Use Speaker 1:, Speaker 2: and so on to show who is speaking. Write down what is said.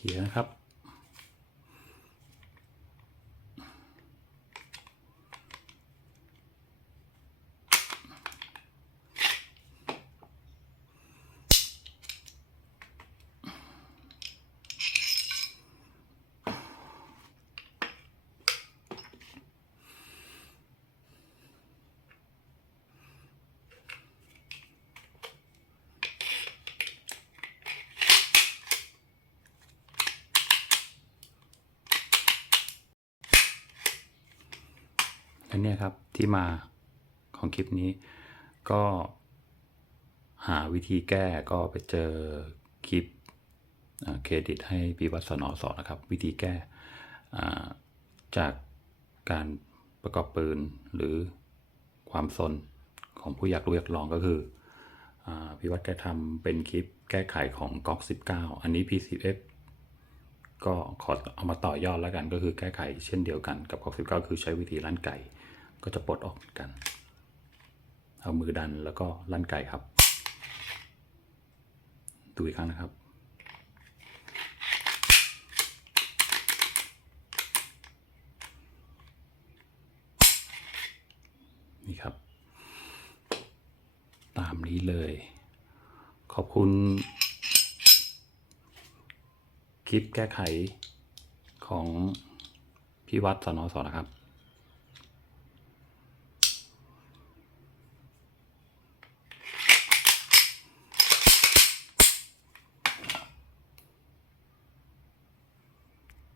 Speaker 1: ขียนะครับ และเนี่ยครับที่มาของคลิปนี้ก็หาวิธีแก้ก็ไปเจอคลิปเครดิตให้พีวัดสนอสอนนะครับ วิธีแก้อ่จากการประกอบปืนหรือความสนของผู้อยากรู้อยากลองก็คืออพีวัดแกทำเป็นคลิปแก้ไขของก๊อก19 อันนี้ PCF ก็ขอเอามาต่อยอดแล้วกันก็คือแก้ไขเช่นเดียวกันกับก๊อก19 คือใช้วิธีลั่นไก่ ก็จะปลดออกกัน เอามือดันแล้วก็ลั่นไก่ครับ ดูอีกครั้งนะครับ นี่ครับ ตามนี้เลย ขอบคุณ คลิปแก้ไขของพี่วัดสนอสอนะครับ